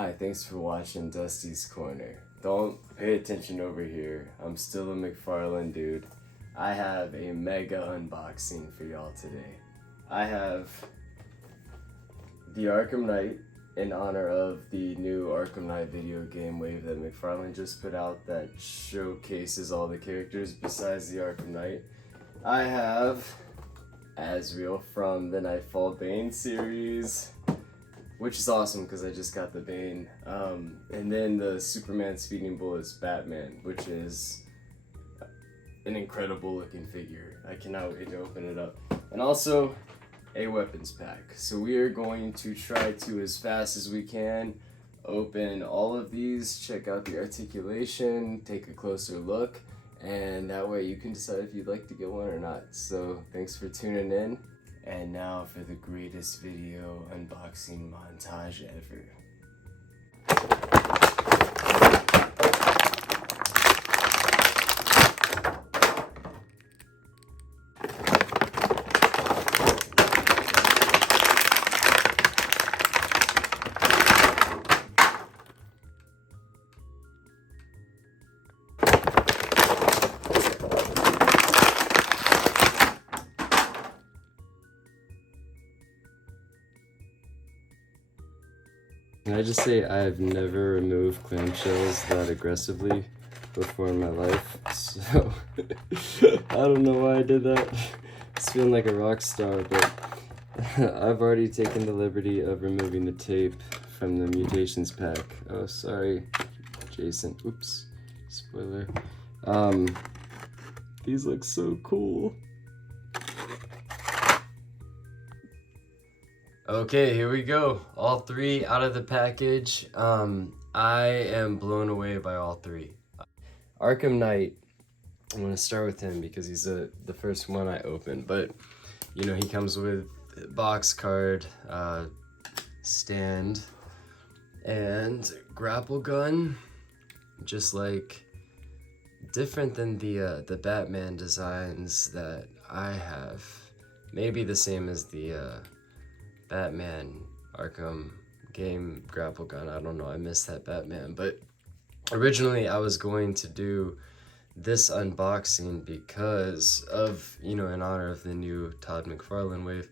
Hi, thanks for watching Dusty's Corner. Don't pay attention over here. I'm still a McFarlane dude. I have a mega unboxing for y'all today. I have the Arkham Knight in honor of the new Arkham Knight video game wave that McFarlane just put out that showcases all the characters besides the Arkham Knight. I have Azrael from the Nightfall Bane series, which is awesome because I just got the Bane. And then the Superman Speeding Bullets Batman, which is an incredible looking figure. I cannot wait to open it up. And also a weapons pack. So we are going to try to, as fast as we can, open all of these, check out the articulation, take a closer look, and that way you can decide if you'd like to get one or not. So thanks for tuning in. And now for the greatest video unboxing montage ever. Can I just say I've never removed clamshells that aggressively before in my life, so I don't know why I did that. It's feeling like a rock star, but I've already taken the liberty of removing the tape from the Mutations pack. Oh, sorry, Jason. Oops, spoiler. These look so cool. Okay, here we go. All three out of the package. I am blown away by all three. Arkham Knight, I'm gonna start with him because he's the first one I opened, but you know, he comes with box card, stand, and grapple gun, just like different than the Batman designs that I have. Maybe the same as the Batman Arkham game grapple gun. I don't know, I missed that Batman, but originally I was going to do this unboxing because of, you know, in honor of the new Todd McFarlane wave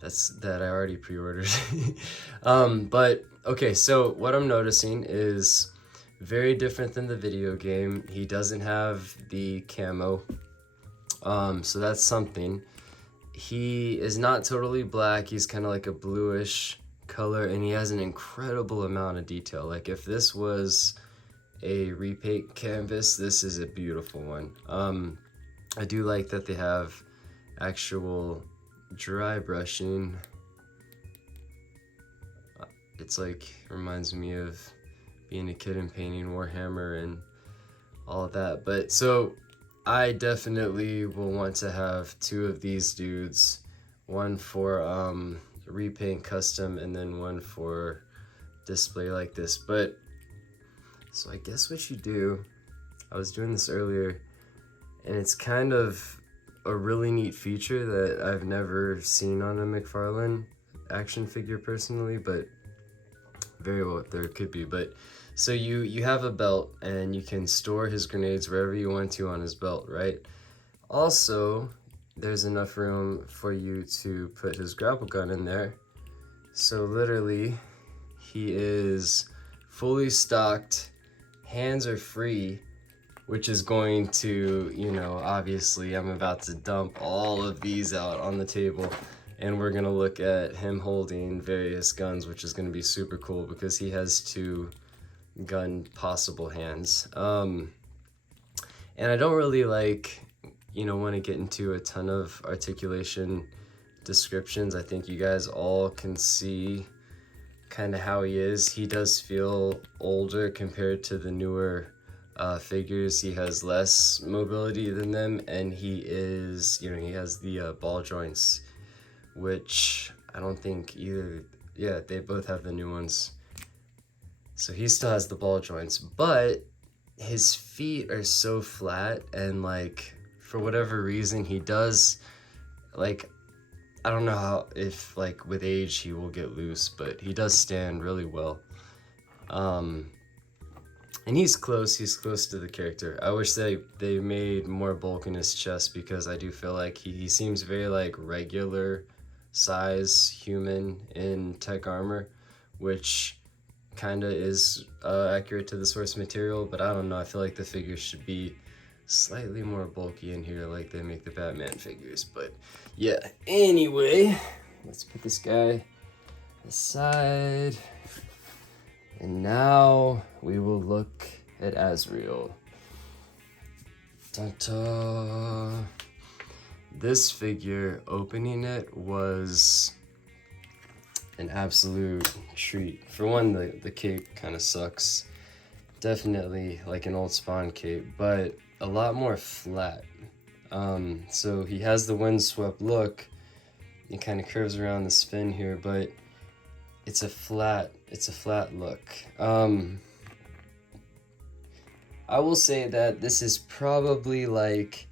that I already pre-ordered. But okay, so what I'm noticing is very different than the video game. He doesn't have the camo, so that's something. He is not totally black, he's kind of like a bluish color, and he has an incredible amount of detail. Like if this was a repaint canvas, this is a beautiful one. I do like that they have actual dry brushing. It's like, reminds me of being a kid and painting Warhammer and all of that. But so I definitely will want to have two of these dudes, one for repaint custom and then one for display like this. But so I guess what you do, I was doing this earlier, and it's kind of a really neat feature that I've never seen on a McFarlane action figure personally, but very well there could be. But so you have a belt and you can store his grenades wherever you want to on his belt, right? Also, there's enough room for you to put his grapple gun in there. So literally, he is fully stocked, hands are free, which is going to, you know, obviously I'm about to dump all of these out on the table, and we're gonna look at him holding various guns, which is gonna be super cool because he has two gun possible hands. And I don't really like, you know, want to get into a ton of articulation descriptions. I think you guys all can see kind of how he is. He does feel older compared to the newer figures. He has less mobility than them, and he is, you know, he has the ball joints, which I don't think either, yeah, they both have the new ones. So he still has the ball joints, but his feet are so flat, and like for whatever reason he does, like, I don't know how, if like with age he will get loose, but he does stand really well. And he's close to the character. I wish they made more bulk in his chest, because I do feel like he seems very like regular size human in tech armor, which kind of is accurate to the source material, but I don't know, I feel like the figure should be slightly more bulky in here like they make the Batman figures. But yeah, anyway, let's put this guy aside. And now we will look at Azrael. Ta-ta. This figure, opening it was an absolute treat. For one, the cape kind of sucks. Definitely like an old Spawn cape, but a lot more flat. So he has the windswept look. It kind of curves around the spin here, but it's a flat look. I will say that this is probably like,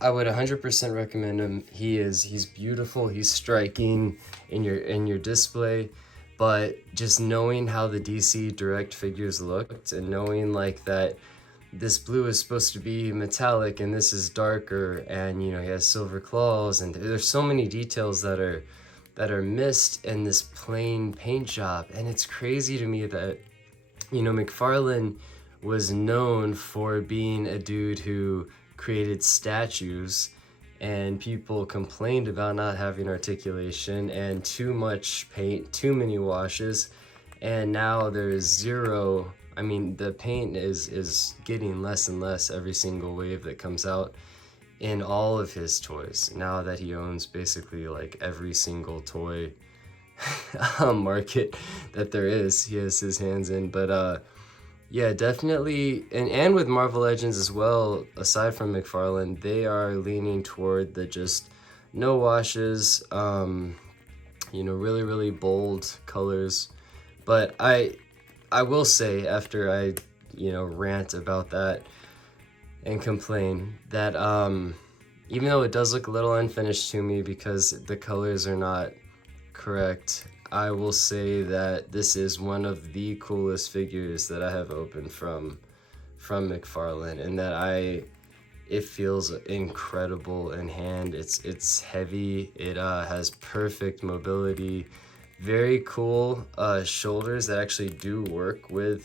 I would 100% recommend him. He's beautiful, he's striking in your display, but just knowing how the DC Direct figures looked, and knowing like that this blue is supposed to be metallic and this is darker, and you know, he has silver claws, and there's so many details that are missed in this plain paint job. And it's crazy to me that, you know, McFarlane was known for being a dude who created statues, and people complained about not having articulation and too much paint, too many washes, and now there's zero. I mean, the paint is getting less and less every single wave that comes out in all of his toys, now that he owns basically like every single toy market that there is. He has his hands in. But yeah, definitely, and with Marvel Legends as well, aside from McFarlane, they are leaning toward the just no washes, you know, really bold colors. But I will say, after I, you know, rant about that and complain, that even though it does look a little unfinished to me because the colors are not correct, I will say that this is one of the coolest figures that I have opened from McFarlane, and that it feels incredible in hand. It's heavy, it has perfect mobility, very cool shoulders that actually do work with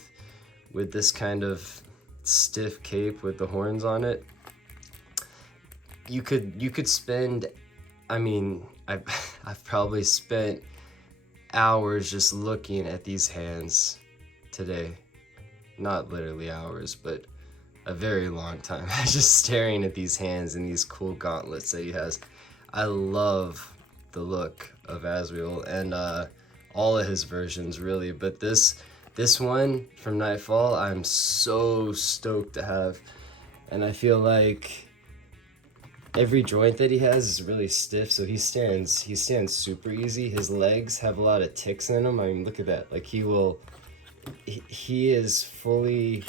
this kind of stiff cape with the horns on it. You could spend, I mean, I've probably spent hours just looking at these hands today. Not literally hours, but a very long time. Just staring at these hands and these cool gauntlets that he has. I love the look of Azrael and all of his versions, really, but this one from Nightfall, I'm so stoked to have. And I feel like every joint that he has is really stiff, so he stands super easy. His legs have a lot of ticks in them. I mean, look at that. Like, he is fully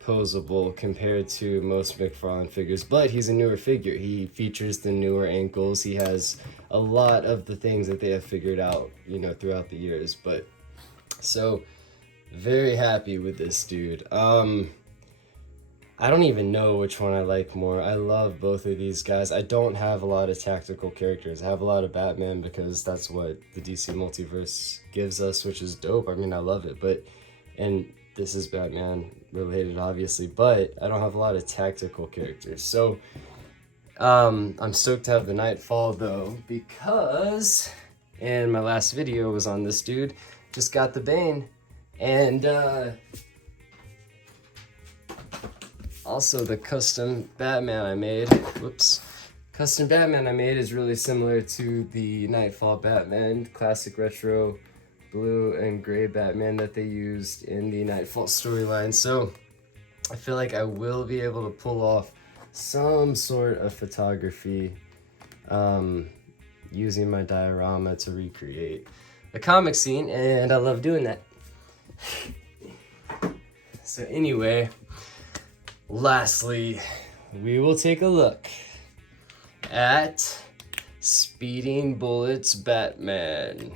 posable compared to most McFarlane figures, but he's a newer figure. He features the newer ankles. He has a lot of the things that they have figured out, you know, throughout the years. But so very happy with this dude. I don't even know which one I like more. I love both of these guys. I don't have a lot of tactical characters. I have a lot of Batman because that's what the DC Multiverse gives us, which is dope. I mean, I love it, but, and this is Batman related, obviously, but I don't have a lot of tactical characters. So I'm stoked to have the Nightfall though, because, and my last video was on this dude, just got the Bane, and also the custom Batman I made, custom Batman I made is really similar to the Nightfall Batman, classic retro blue and gray Batman that they used in the Nightfall storyline. So I feel like I will be able to pull off some sort of photography using my diorama to recreate a comic scene, and I love doing that. So anyway, lastly, we will take a look at Speeding Bullets Batman.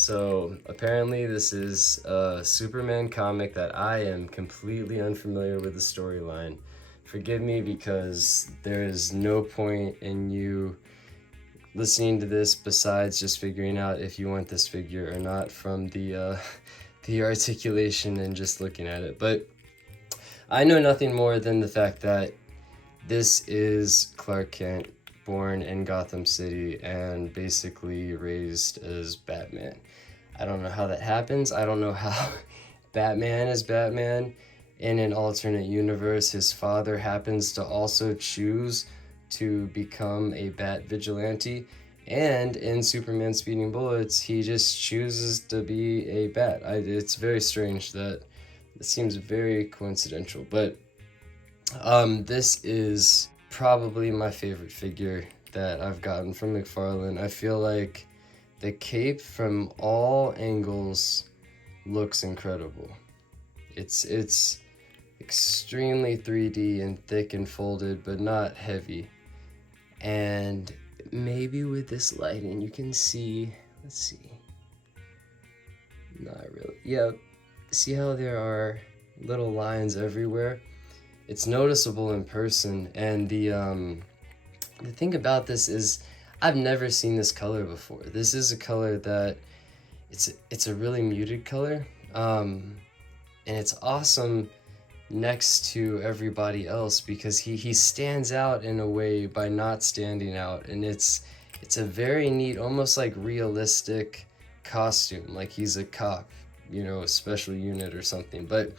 So apparently this is a Superman comic that I am completely unfamiliar with the storyline. Forgive me, because there is no point in you listening to this besides just figuring out if you want this figure or not from the the articulation and just looking at it. But I know nothing more than the fact that this is Clark Kent, born in Gotham City and basically raised as Batman. I don't know how that happens. I don't know how Batman is Batman. In an alternate universe, his father happens to also choose to become a Bat vigilante. And in Superman Speeding Bullets, he just chooses to be a Bat. It's very strange. That it seems very coincidental. But this is probably my favorite figure that I've gotten from McFarlane. I feel like the cape from all angles looks incredible. It's extremely 3D and thick and folded, but not heavy. And maybe with this lighting you can see, let's see. Not really. Yeah, see how there are little lines everywhere? It's noticeable in person, and the thing about this is I've never seen this color before. This is a color that it's a really muted color, and it's awesome next to everybody else because he stands out in a way by not standing out, and it's a very neat, almost like realistic costume, like he's a cop, you know, a special unit or something. But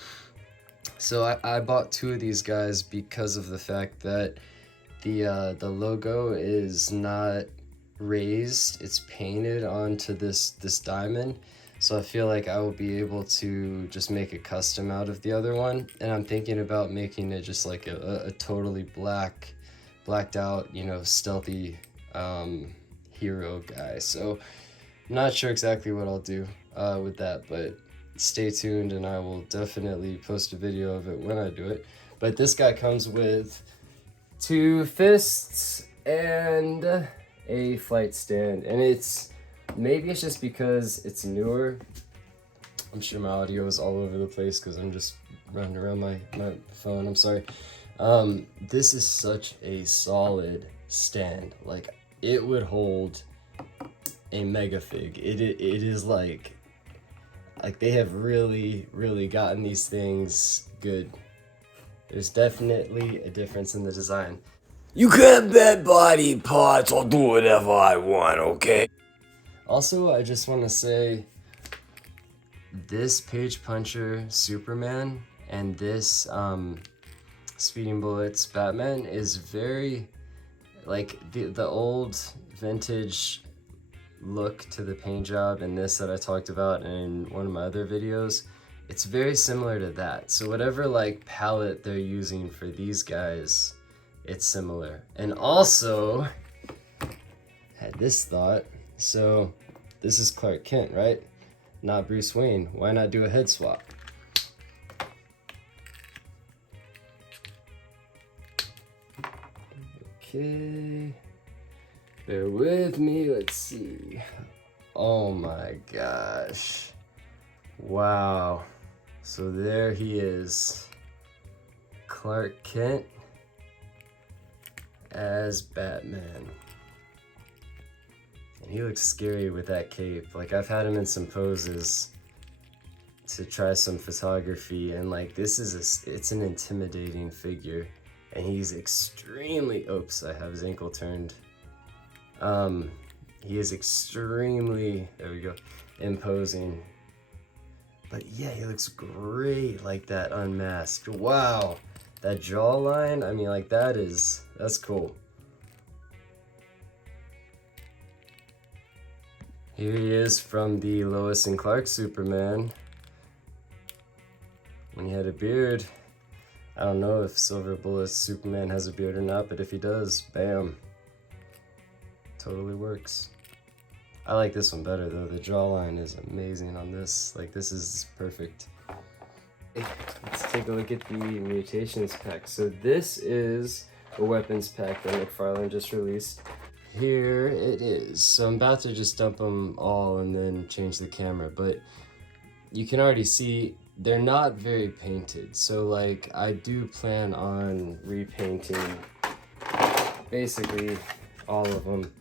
so I bought two of these guys because of the fact that the logo is not raised, it's painted onto this diamond. So I feel like I will be able to just make a custom out of the other one, and I'm thinking about making it just like a totally blacked out, you know, stealthy hero guy. So I'm not sure exactly what I'll do with that, but stay tuned and I will definitely post a video of it when I do it. But this guy comes with 2 fists and a flight stand, and maybe it's just because it's newer. I'm sure my audio is all over the place because I'm just running around my phone. I'm sorry. This is such a solid stand. Like, it would hold a mega fig. It is like they have really gotten these things good. There's definitely a difference in the design. You can't bet body parts. I'll do whatever I want, okay? Also, I just want to say, this Page Puncher Superman and this Speeding Bullets Batman is very, like, the old vintage look to the paint job in this that I talked about in one of my other videos. It's very similar to that. So whatever like palette they're using for these guys, it's similar. And also, had this thought, so this is Clark Kent, right? Not Bruce Wayne. Why not do a head swap? Okay, bear with me, let's see. Oh my gosh. Wow. So there he is. Clark Kent as Batman. And he looks scary with that cape. Like, I've had him in some poses to try some photography, and like, it's an intimidating figure. And he's extremely, oops, I have his ankle turned. He is extremely, there we go, imposing. But yeah, he looks great like that unmasked. Wow, that jawline, I mean, like, that's cool. Here he is from the Lois and Clark Superman, when he had a beard. I don't know if Silver Bullet's Superman has a beard or not, but if he does, bam. Totally works. I like this one better though. The jawline is amazing on this. Like, this is perfect. Let's take a look at the Mutations pack. So this is a weapons pack that McFarlane just released. here it is. So I'm about to just dump them all and then change the camera, but you can already see they're not very painted. So like I do plan on repainting basically all of them,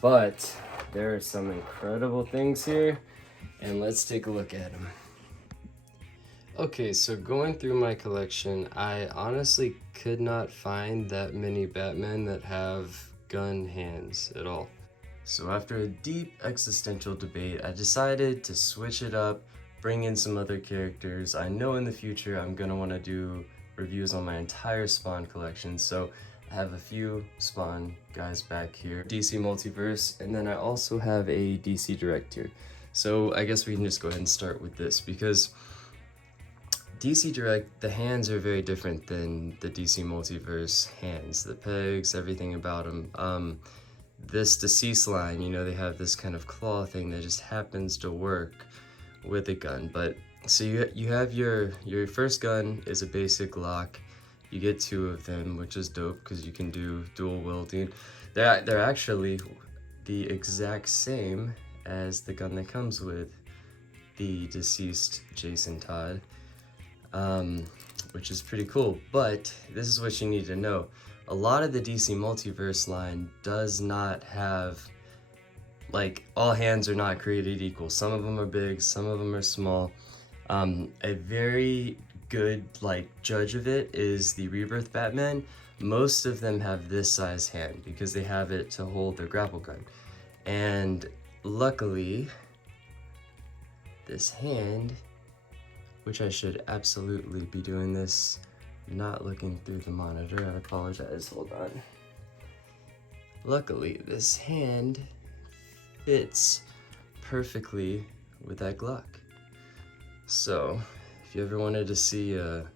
but there are some incredible things here, and let's take a look at them. Okay, so going through my collection, I honestly could not find that many Batman that have gun hands at all. So after a deep existential debate, I decided to switch it up, bring in some other characters. I know in the future I'm gonna wanna do reviews on my entire Spawn collection, so I have a few Spawn guys back here. DC Multiverse, and then I also have a DC Direct here. So I guess we can just go ahead and start with this, because DC Direct, the hands are very different than the DC Multiverse hands. The pegs, everything about them. This deceased line, you know, they have this kind of claw thing that just happens to work with a gun. But so you have your first gun is a basic lock. You get 2 of them, which is dope because you can do dual wielding. They're actually the exact same as the gun that comes with the deceased Jason Todd. Which is pretty cool, but this is what you need to know. A lot of the DC Multiverse line does not have, like, all hands are not created equal. Some of them are big, some of them are small. A very good, like, judge of it is the Rebirth Batman. Most of them have this size hand because they have it to hold their grapple gun. And luckily, this hand, which I should absolutely be doing this, not looking through the monitor, I apologize, hold on. Luckily, this hand fits perfectly with that Glock. So, if you ever wanted to see a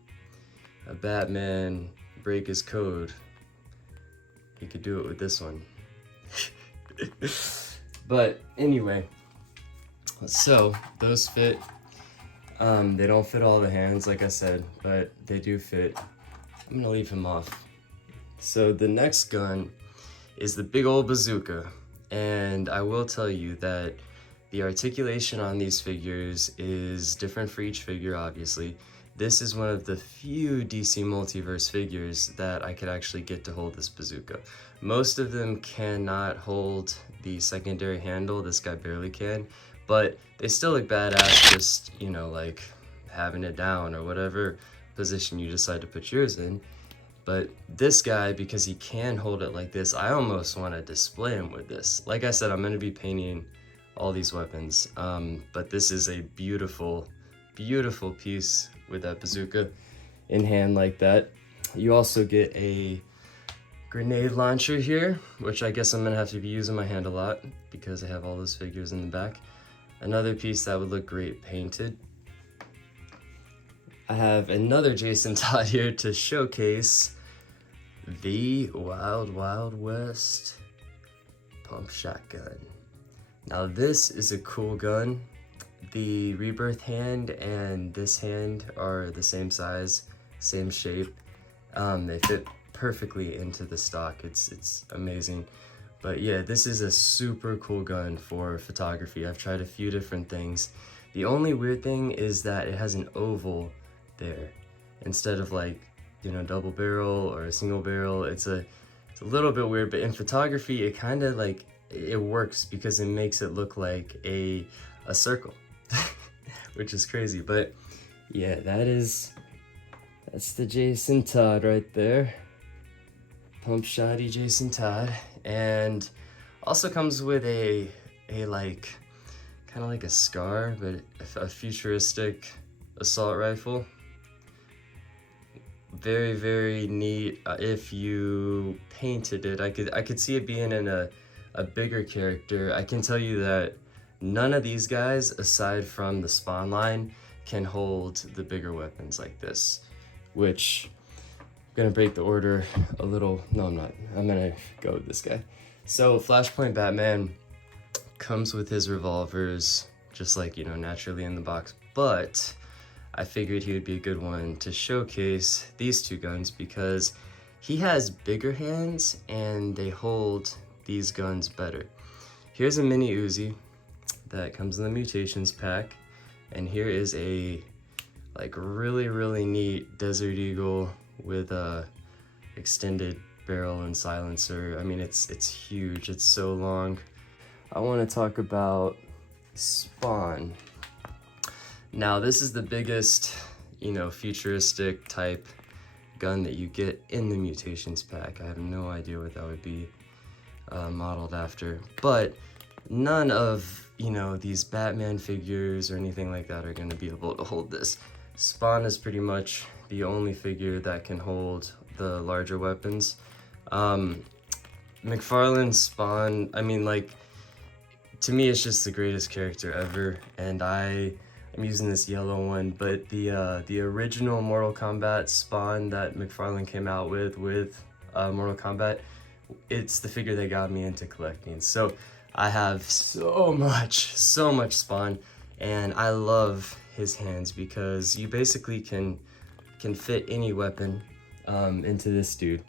Batman break his code, he could do it with this one. But anyway, so those fit. They don't fit all the hands, like I said, but they do fit. I'm gonna leave him off. So the next gun is the big old bazooka, and I will tell you that the articulation on these figures is different for each figure, obviously. This is one of the few DC Multiverse figures that I could actually get to hold this bazooka. Most of them cannot hold the secondary handle. This guy barely can, but they still look badass, just, you know, like having it down or whatever position you decide to put yours in. But this guy, because he can hold it like this, I almost want to display him with this. Like I said, I'm going to be painting all these weapons, but this is a beautiful, beautiful piece with that bazooka in hand like that. You also get a grenade launcher here, which I guess I'm going to have to be using my hand a lot because I have all those figures in the back. Another piece that would look great painted. I have another Jason Todd here to showcase the Wild Wild West pump shotgun. Now this is a cool gun. The Rebirth hand and this hand are the same size, same shape. They fit perfectly into the stock. It's amazing. But yeah, this is a super cool gun for photography. I've tried a few different things. The only weird thing is that it has an oval there instead of, like, you know, double barrel or a single barrel. It's a little bit weird, but in photography it kind of like it works because it makes it look like a circle, which is crazy. But yeah, that's the Jason Todd right there. Pump shotty Jason Todd. And also comes with a like kind of like a SCAR, but a futuristic assault rifle. Very, very neat. If you painted it, I could see it being in a bigger character. I can tell you that none of these guys, aside from the Spawn line, can hold the bigger weapons like this, which I'm gonna break the order a little. No, I'm not. I'm gonna go with this guy. So Flashpoint Batman comes with his revolvers, just like, you know, naturally in the box, but I figured he would be a good one to showcase these two guns because he has bigger hands and they hold these guns better. Here's a mini Uzi that comes in the Mutations pack, and here is a like really neat Desert Eagle with a extended barrel and silencer. I mean, it's huge, it's so long. I want to talk about Spawn. Now this is the biggest, you know, futuristic type gun that you get in the Mutations pack. I have no idea what that would be modeled after, but none of, you know, these Batman figures or anything like that are going to be able to hold this. Spawn is pretty much the only figure that can hold the larger weapons. McFarlane's Spawn, I mean, like, to me it's just the greatest character ever, and I'm using this yellow one, but the original Mortal Kombat Spawn that McFarlane came out with Mortal Kombat, it's the figure that got me into collecting. So I have so much Spawn, and I love his hands because you basically can fit any weapon into this dude.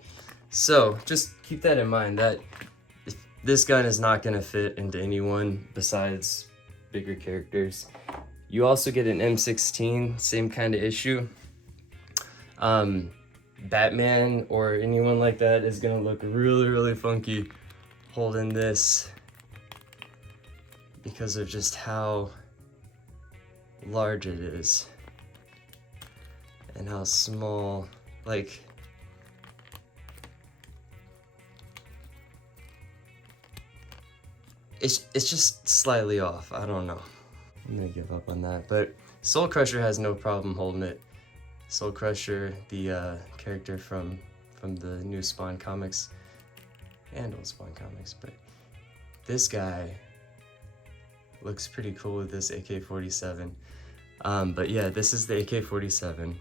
So just keep that in mind, that this gun is not going to fit into anyone besides bigger characters. You also get an M16, same kind of issue. Batman or anyone like that is going to look really funky holding this because of just how large it is and how small, like, it's just slightly off. I don't know. I'm gonna give up on that, but Soul Crusher has no problem holding it. Soul Crusher, the character from the new Spawn comics and old Spawn comics, but this guy looks pretty cool with this AK-47. But yeah, this is the AK-47.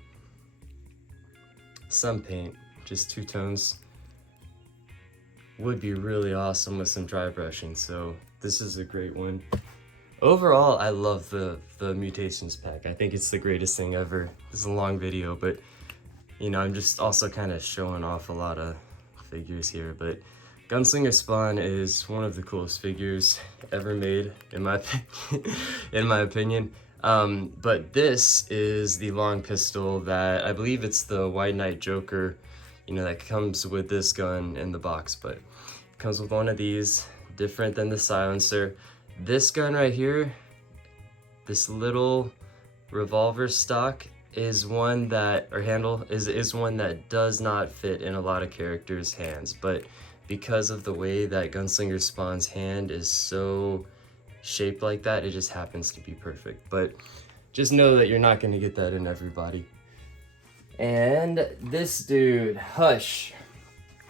Some paint, just 2 tones. Would be really awesome with some dry brushing, so this is a great one. Overall, I love the Mutations pack. I think it's the greatest thing ever. This is a long video, but you know, I'm just also kind of showing off a lot of figures here, but Gunslinger Spawn is one of the coolest figures ever made, in my opinion. But this is the long pistol that I believe it's the White Knight Joker, you know, that comes with this gun in the box, but it comes with one of these, different than the silencer. This gun right here, this little revolver stock, is one that, or handle, is one that does not fit in a lot of characters' hands, but because of the way that Gunslinger Spawn's hand is so shaped like that, it just happens to be perfect. But just know that you're not going to get that in everybody. And this dude, Hush.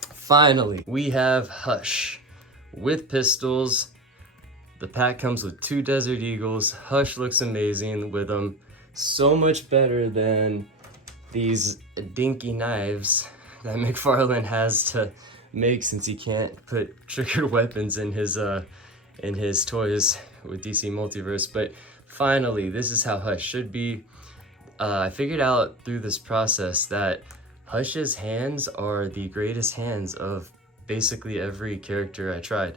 Finally, we have Hush with pistols. The pack comes with 2 Desert Eagles. Hush looks amazing with them. So much better than these dinky knives that McFarlane has to make, since he can't put triggered weapons in his toys with DC Multiverse. But finally, this is how Hush should be. I figured out through this process that Hush's hands are the greatest hands of basically every character I tried.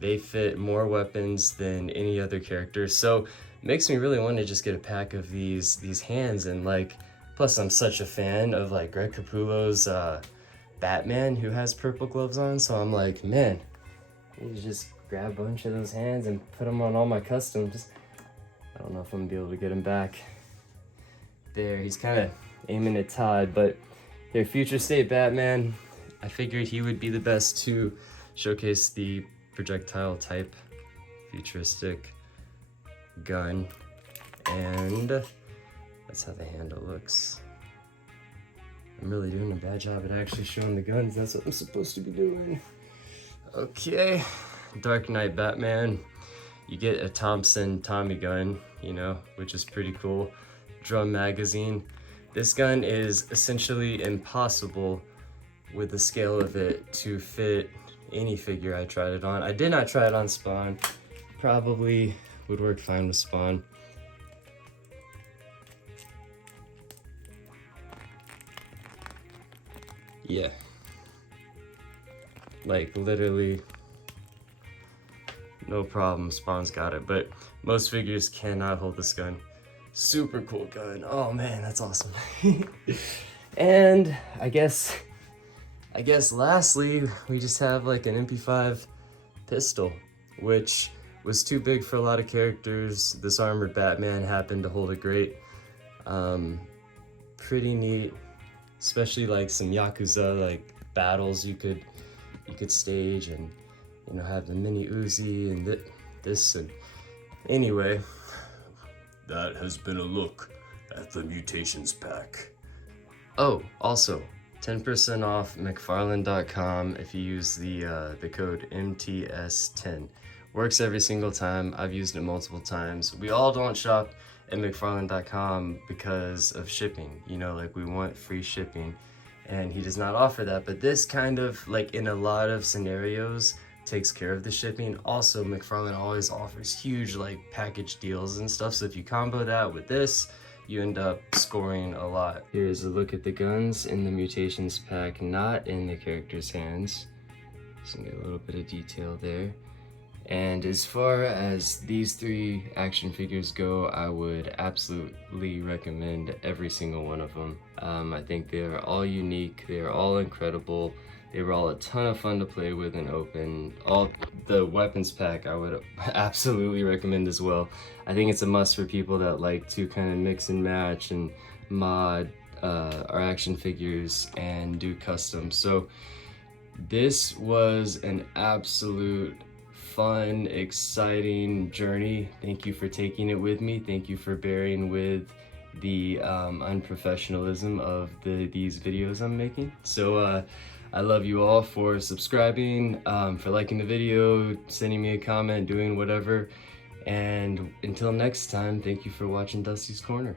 They fit more weapons than any other character, so it makes me really want to just get a pack of these hands. And like, plus I'm such a fan of like Greg Capullo's Batman, who has purple gloves on, so I'm like, man, I need to just grab a bunch of those hands and put them on all my customs. I don't know if I'm gonna be able to get him back. There, he's kind of aiming at Todd, but here, Future State Batman, I figured he would be the best to showcase the projectile type futuristic gun, and that's how the handle looks. I'm really doing a bad job at actually showing the guns. That's what I'm supposed to be doing. Okay, Dark Knight Batman. You get a Thompson Tommy gun, you know, which is pretty cool. Drum magazine. This gun is essentially impossible with the scale of it to fit any figure I tried it on. I did not try it on Spawn. Probably would work fine with Spawn. Yeah. Like literally no problem, Spawn's got it. But most figures cannot hold this gun. Super cool gun. Oh man, that's awesome. And I guess lastly, we just have like an MP5 pistol, which was too big for a lot of characters. This armored Batman happened to hold it great. Pretty neat, especially like some Yakuza like battles you could stage, and you know, have the mini Uzi and this and anyway, that has been a look at the Mutations pack. Oh, also 10% off McFarlane.com if you use the code MTS10. Works every single time. I've used it multiple times. We all don't shop at McFarlane.com because of shipping. You know, like we want free shipping, and he does not offer that. But this kind of, like in a lot of scenarios, takes care of the shipping. Also, McFarlane always offers huge like package deals and stuff. So if you combo that with this, you end up scoring a lot. Here's a look at the guns in the Mutations pack, not in the character's hands. So you get a little bit of detail there. And as far as these 3 action figures go, I would absolutely recommend every single one of them. I think they are all unique, they are all incredible, they were all a ton of fun to play with and open. All the weapons pack I would absolutely recommend as well. I think it's a must for people that like to kind of mix and match and mod our action figures and do custom. So this was an absolute fun, exciting journey. Thank you for taking it with me. Thank you for bearing with the unprofessionalism of these videos I'm making. So I love you all for subscribing, for liking the video, sending me a comment, doing whatever. And until next time, thank you for watching Dusty's Corner.